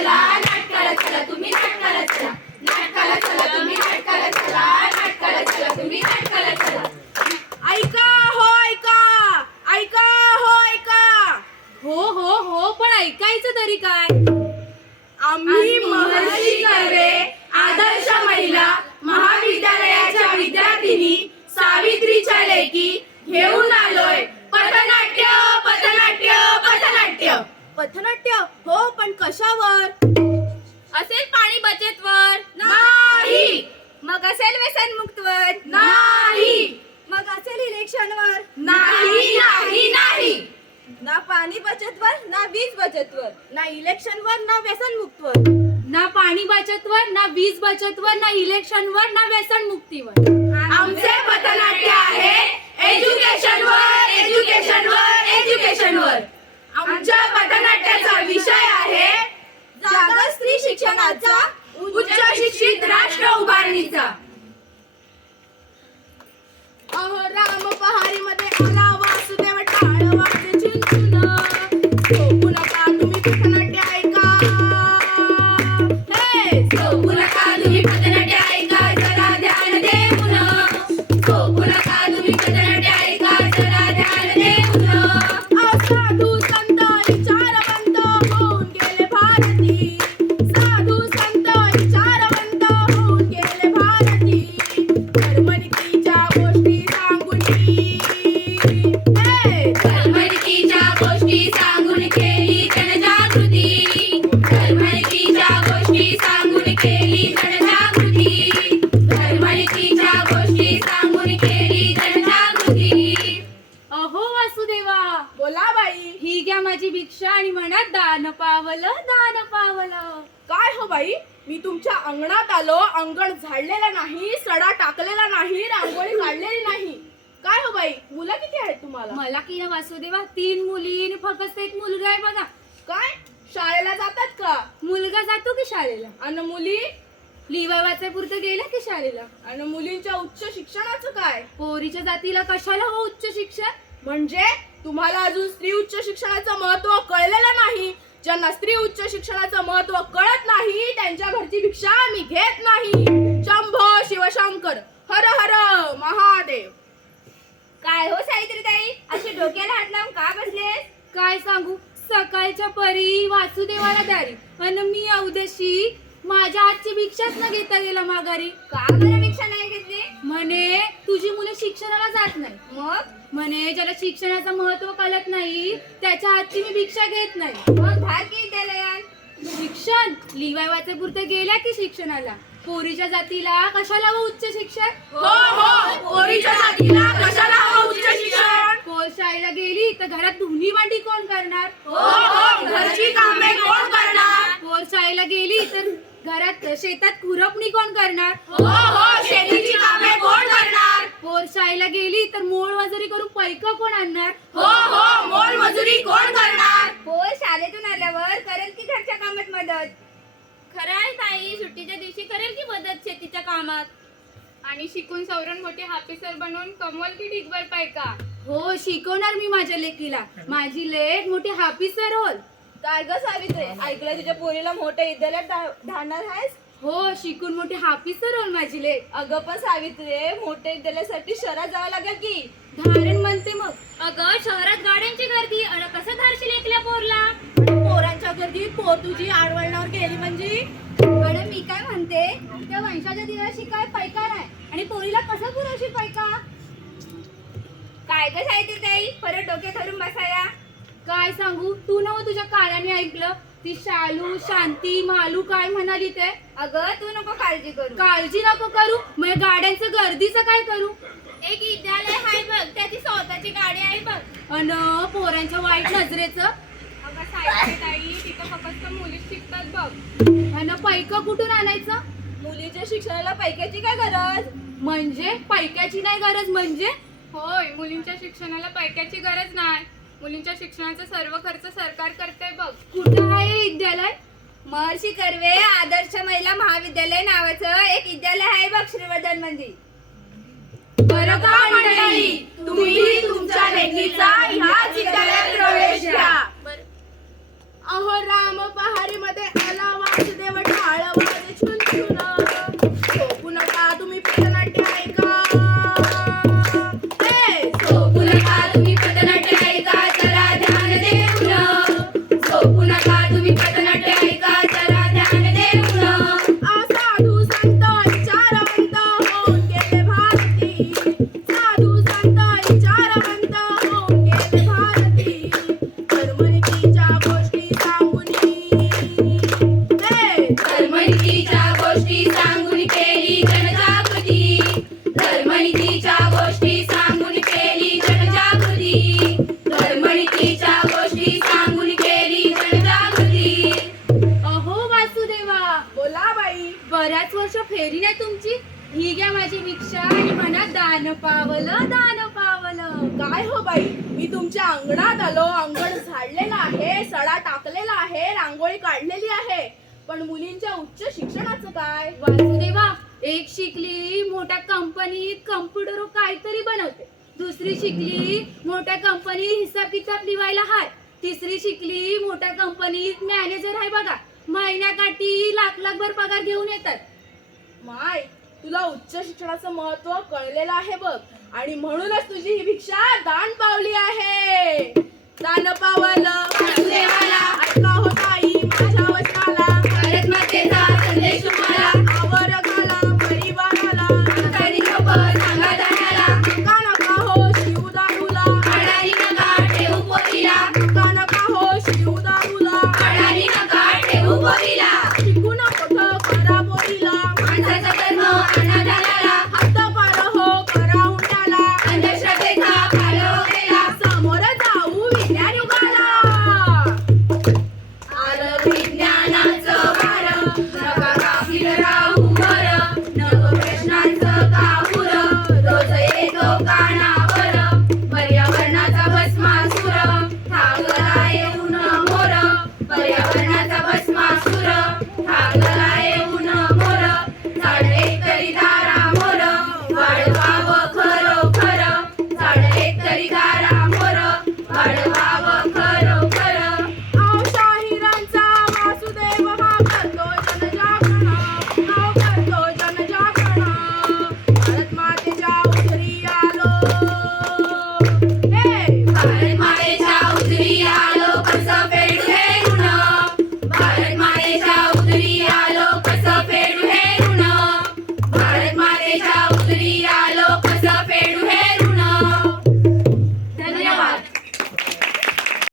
चला नाटकाला चला तुम्ही नाटकाला चला. नाटकाला चला तुम्ही नाटकाला चला नाटकाला चला तुम्ही नाटकाला चला. ऐका हो ऐका. ऐका हो ऐका. हो हो हो पण ऐकायचं तरी काय? आम्ही महर्षी कर्वे आदर्श महिला महाविद्यालयाच्या विद्यार्थिनी सावित्रीच्या लेकी घेऊन आलोय पथनाट्य पथनाट्य पथनाट्य हो पण कशावर? असेल पाणी बचतवर. नाही. मग असेल व्यसनमुक्तवर. नाही. मग असेल इलेक्शनवर. नाही नाही नाही. ना पाणी बचतवर ना वीज बचतवर ना इलेक्शनवर ना व्यसनमुक्तवर. ना पाणी बचतवर ना वीज बचतवर ना इलेक्शनवर ना व्यसन मुक्तीवर आमचे पथनाट्य आहे एज्युकेशनवर एज्युकेशनवर एज्युकेशनवर आमच्या पथनाट्याचा विषय आहे जागा स्त्री शिक्षणाचा उच्च शिक्षित राष्ट्र उभारणी वासुदेवा बोला बाई. ही घ्या माझी भिक्षा आणि म्हणा दान पावलं दान पावलं. काय हो बाई? मी तुमच्या अंगणात आलो अंगण झाडलेलं नाही सडा टाकलेला नाही रांगोळी काढलेली नाही. काय हो बाई? मुलं किती आहेत तुम्हाला? मला की ना वासुदेवा तीन मुली आणि फक्त एक मुलगा आहे बघा. काय? शाळेला जातात का? मुलगा जातो की शाळेला? आणि मुली? लिवाय वाचाय पुरतं गेला की शाळेला? आणि मुलींच्या उच्च शिक्षणाचं काय? पोरीच्या जातीला कशाला हो उच्च शिक्षण? म्हणजे तुम्हाला अजून स्त्री उच्च शिक्षणाचं महत्त्व कळलेलं नाही. ज्यांना स्त्री उच्च शिक्षणाचं महत्त्व कळत नाही त्यांच्या घरची भिक्षा मी घेत नाही. शंभो शिवशंकर हर हर महादेव. काय हो सावित्री ताई असे डोक्याला हात लावून का बसले काय सांगू? सकाळच्या परी वासुदेवाला द्यारी आणि मी अवदशी माझ्या हातची भिक्षाच न घेता गेला माघारी. का बरं भिक्षा नाही घेतली? म्हणे तुझी मुलं शिक्षणाला जात नाही. मग? म्हणे ज्याला शिक्षणाचं महत्त्व कळत नाही त्याच्या हातची मी भिक्षा घेत नाही. मग भारती विद्यालयात शिक्षण? लिवाय वाचे पुरते गेल्या की शिक्षणाला? पोरीच्या जातीला कशाला हो उच्च शिक्षण? हो हो पोरीच्या जातीला कशाला हवं उच्च शिक्षण? पोर शाळेला गेली तर घरात धुनी भांडी कोण करणार? हो हो घरची कामे कोण करणार? पोर शाळेला गेली तर घरात शेतात खुरपणी कोण करणार? हो हो शेतीची कामे कोण करणार? पोर शाळेला गेली तर मोळ मजुरी करून पैका कोण आणणार? हो हो मोल मजुरी कोण करणार? पोर शाळेतून आल्यावर करेल की घरच्या कामात मदत? खरं आहे ताई सुट्टीच्या दिवशी करेल की मदत शेतीच्या कामात? आणि शिकून सवरण मोठे ऑफिसर बनवून कमवल की ढिगभर पायका हो शिकवणार मी माझ्या लेकीला. माझी लेक मोठी हाफिसर होल काय ग सावित्रे? ऐकलं तुझ्या पोरीला मोठ्या विद्यालयात धाडणार आहेस? हो शिकून मोठी हाफिसर होल माझी लेक अगं पण सावित्रे मोठ्या विद्यालयासाठी शहरात जावं लागेल की? धारण म्हणते मग. अगं शहरात गाड्यांची गर्दी. अन कसं धारशील एकल्या पोरला? पोरांच्या गर्दीत पोर तुझी आडवळणावर गेली म्हणजे? मॅडम मी काय म्हणते? त्या वंशाच्या दिवशी काय पैका नाही आणि पोरीला कसं पुरवशील पैका काय ग साहित्य ताई? परत डोक्यात धरून बसाया. काय सांगू? तू ना तुझ्या कानाने ऐकलं? ती शालू शांती मालू काय म्हणाली ते? अगं तू नको काळजी करू. काळजी नको करू? मग गाड्यांचं गर्दीचं काय करू? एक विद्यालय आहे बघ त्याची स्वतःची गाडी आहे बघ. अन पोरांच्या वाईट नजरेचं? अगं ताई तिथं फक्त मुलीच शिकतात बघ. अन पैक कुठून आणायचं? मुलीच्या शिक्षणाला पैक्याची काय गरज? म्हणजे? पैक्याची नाही गरज म्हणजे? होय मुलींच्या शिक्षणाला पैक्याची गरज नाही. मुलींच्या शिक्षणाचा सर्व खर्च सरकार करते बघ. कुठं आहे हे विद्यालय? महर्षी कर्वे आदर्श महिला महाविद्यालय नावाचं एक विद्यालय आहे बघ श्रीवर्धनमध्ये बरं का मंडळी? तुम्ही तुमच्या लेकीचा ह्याच देऊन झोपू नका तुम्ही बोला बाई. बऱ्याच वर्ष फेरी नाही तुमची. ही घ्या माझी भिक्षा आणि म्हणा दान पावलं दान पावलं. काय हो बाई? मी तुमच्या अंगणात आलो. अंगण झाडलेलं आहे सडा टाकलेला आहे रांगोळी काढलेली आहे. पण मुलींच्या उच्च शिक्षणाचं काय? वासुदेवा एक शिकली मोठ्या कंपनीत कम्प्युटर काहीतरी बनवते. दुसरी शिकली मोठ्या कंपनीत हिसाब किताब लिवायला हाय तिसरी शिकली मोठ्या कंपनीत मॅनेजर आहे बघा. महिन्याकाठी लाख लाखभर पगार घेऊन येतात. माय तुला उच्च शिक्षणाचं महत्त्व कळलेलं आहे बघ. आणि म्हणूनच तुझी ही भिक्षा दान पावली आहे. दान पावलं